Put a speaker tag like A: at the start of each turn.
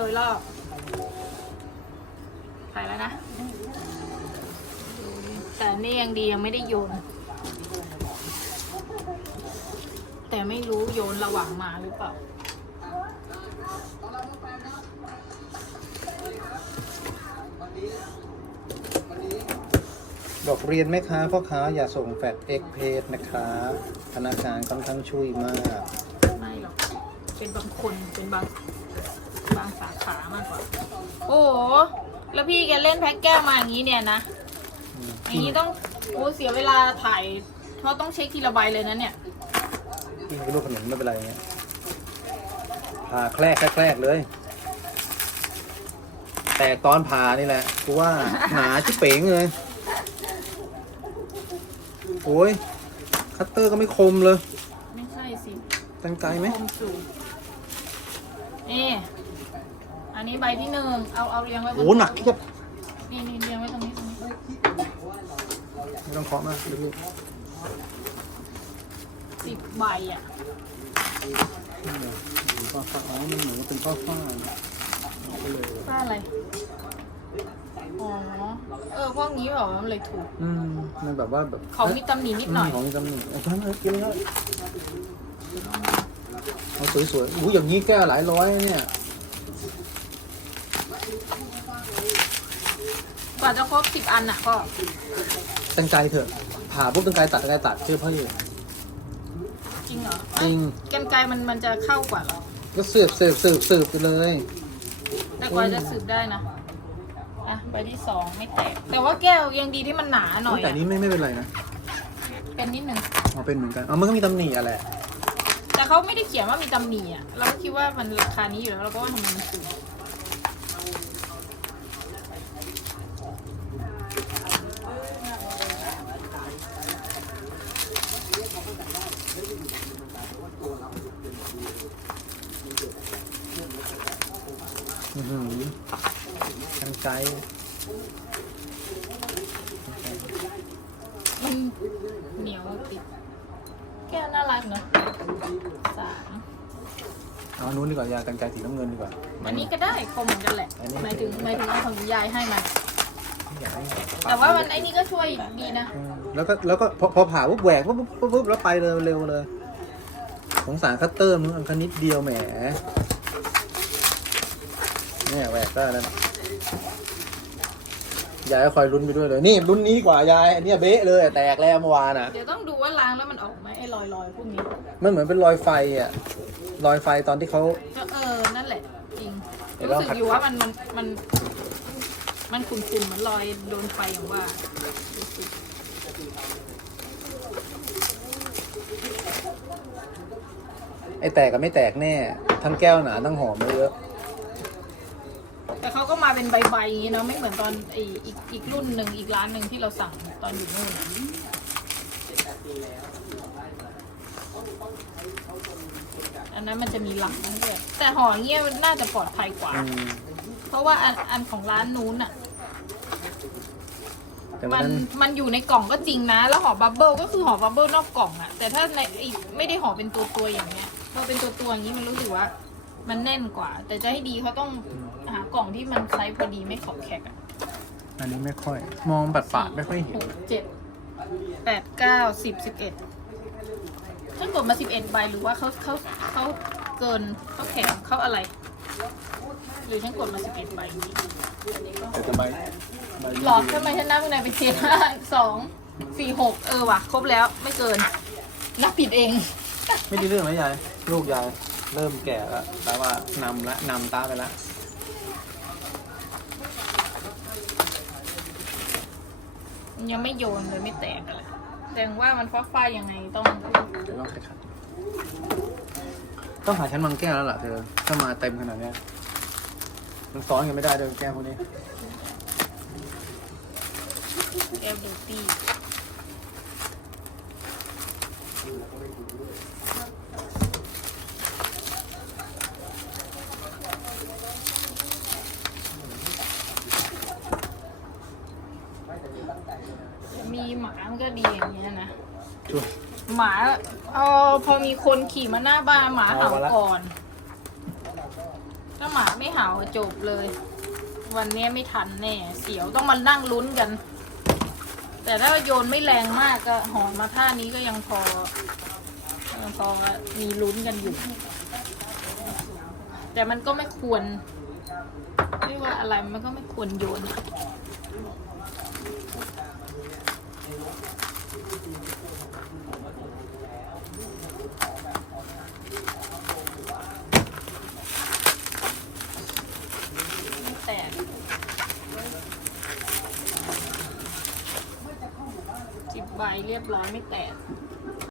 A: โดยรอบถ่ายแล้วนะแต่นี่ยังดียังไม่ได้โยน แต่ไม่รู้โยนระหว่างมาหรือเปล่า
B: บอกเรียนแม่ค้าพ่อค้าอย่าส่งแฟดเอ็กเพจนะคะธนาคารค่อนข้างช่วยมาก
A: ไม่หรอก เป็นบางคนเป็นบาง บางสาขามากกว่าโอ้โหแล้วพี่แกเล่นแพ็กแก้วมาอย่างนี้เนี่ยนะ
B: อืม
A: อย่างนี้ต้องโอ้เสียเวลาถ่ายเพราะต้องเช็คทีละใบเลยนะเนี่ย
B: กินกับลูกขนมไม่เป็นไรเงี้ยผ่าแคลกแคลกเลย แต่ตอนผ่านี่แหละกูว่าหนาชิบเป๋งเลยโอ้ยคัตเตอร์ก็ไม่คมเลย
A: ไม่ใช่สิ
B: ตั้งใจไหม
A: คมสูงนี่อั นนี้ใบที่หนึ่งเอาเอาเรียงไว้บ
B: โอ้หนักเทียบ
A: นี่นี่เรียงไว้ตรงนี้ตรงนี้
B: ไม่ต้องเคาะมากลูก
A: สิบใบอะ
B: ๆฟ้าฟ้าอ๋อมันเหมือนเป็นฟ้าฟ้าก็เลย
A: ป้าอะไรอ๋อเออพวกนี้เหรอมันเลยถูก
B: อืมมันแบบว่าแบบ
A: เขามีตำหนินิดหน่อย
B: มของมีตำหนิไอ้ท่านเอ้ยกินเลยเอาสวยๆอู้อย่างนี้แก้วหลายร้อยนะเนี่ย
A: กว่าจะครบสิบอันอะก็
B: ตั้งใจเถอะ ผ่าปุ๊บตั้งใจตัดตั้งใจตัดเชื่อพ่ออยู่
A: จริงเหรอ
B: จริง
A: กันไกรมันมันจะเข้ากว่าเหรอ
B: ก็สืบสืบสืบสืบไปเลย
A: แต่กว่าจะสืบได้นะอะใบที่สองไม่แตก แต่ว่าแก้วยังดีที่มันหนาหน่อย
B: แต่
A: อะ
B: นี้ไม่ไม่เป็นไรนะ
A: เป็นนิดนึง
B: อ๋อเป็นเหมือนกันอ๋อมันก็มีตำหนิอะแหละ
A: แต่เขาไม่ได้เขียนว่ามีตำหนิอะ เราก็คิดว่ามันราคานี้อยู่แล้วเราก็ว่าทำไมมันสูง
B: กันไกล
A: มันเหนียวติดแก้วน่ารักเนอะสาม
B: เอาอันนู้นดีกว่ายากันไกลสีน้ำเงินดีกว่า
A: อันนี้ก็ได้คมเหมือนกันแหละ
B: อันนี้
A: หมายถึงหมายถึงเอาของยายให้มา
B: อยากให้
A: แต่ว่ามันไอ้นี่ก็ช่วยดีนะ
B: อืมแล้วก็แล้วก็พอพอผ่าปุ๊บแหวกปุ๊บปุ๊บปุ๊บปุ๊บแล้วไปเลยเร็วเลย สงสารคัตเตอร์มึงอันคันนิดเดียวแหม เนี่ยแหวกได้แล้วนะยายก็คอยลุ้นไปด้วยเลย นี่ลุ้นนี้ดีกว่ายายอันเนี้ยเบ๊ะเลยแตกแล้วเมื่อวานอะ
A: เดี๋ยวต้องดูว่าล้างแล้วมันออกไหมไอ้รอยรอยๆพวกนี้
B: มันเหมือนเป็นรอยไฟอะ รอยไฟตอนที่เขา
A: ก็เออนั่นแหละ จริง
B: เดี๋ยว
A: รู้
B: เรา
A: สึก
B: ขัด
A: อยู่ว่ามันมันมัน มันขุ่นๆเหมือนรอยโดนไฟอย่างว่ารู้สึก
B: ไอ้แตกกับไม่แตกแน่ ทั้งแก้วหนาทั้งหอมเลยเยอะ
A: แต่ เขาก็มาเป็นใบๆอย่างนี้เนาะไม่เหมือนตอนไออีกอีกรุ่นหนึ่งอีกร้านหนึ่งที่เราสั่งตอนอยู่นู่นอันนั้นมันจะมีหลังนั่นด้วยแต่ห่ออย่างเงี้ยมันน่าจะปลอดภัยกว่า
B: อืม
A: เพราะว่าอันอันของร้านนู้นอะ
B: แต่วั
A: มันน
B: นั้น
A: มันอยู่ในกล่องก็จริงนะ แล้วห่อบับเบิลก็คือห่อบับเบิลนอกกล่องอะแต่ถ้าในไอ้ไม่ได้ห่อเป็นตัวตัวๆอย่างเงี้ยพอเป็นตัวตัวๆอย่างนี้มันรู้สึกว่า มันแน่นกว่า แต่จะให้ดีเขาต้องหากล่องที่มันไซส์พอดีไม่ขอบแขกอะ
B: อันนี้ไม่ค่อย มองปัดปาดๆไม่ค่อยเห็
A: ห
B: น
A: กเจ็ดแปดเก้าสิบสิบเอ็ดฉันกดมาสิบเอ็ดใบหรือว่าเขาเขาเขาเกินเขาแข็งเขาอะไร หรือฉันกดมาสิบเอ็ดใบจริง
B: แต่จะใบใบ
A: หลอกทำไมฉันนับยังไงเป็นเจ็ดห้าสองสี่หกเออว่ะ ครบแล้วไม่เกิน นับผิดเอง
B: ไม่ได้เรื่องแล้วยาย ลูกยาย เริ่มแก่แล้วแต่ว่านำละนำตาไปละ
A: ยังไม่โยนเลยไม่แตกอะไรแสดงว่ามันฟ้าฟ้ายังไงต้อง
B: เดี๋ยวลองขัดต้องหาชั้นบางแก้วแล้วล่ะเธอ ถ้ามาเต็มขนาดเนี้ยมันซ้อนกันไม่ได้เลยแก้วพวกนี้
A: แอลดูตี้ มีหมามันก็ดีอย่างเงี้ยนะ
B: ช่วย
A: หมาเออพอมีคนขี่มาหน้าบ้านหมาเห่าก่อน ถ้าหมาหมาไม่เห่าจบเลย วันนี้ไม่ทันแน่เสียวต้องมานั่งลุ้นกัน แต่ถ้าโยนไม่แรงมากก็หอนมาท่านี้ก็ยังพอยังพอมีลุ้นกันอยู่ แต่มันก็ไม่ควรไม่ว่าอะไรมันก็ไม่ควรโยนไม่แตก สิบใบเรียบร้อยไม่แตก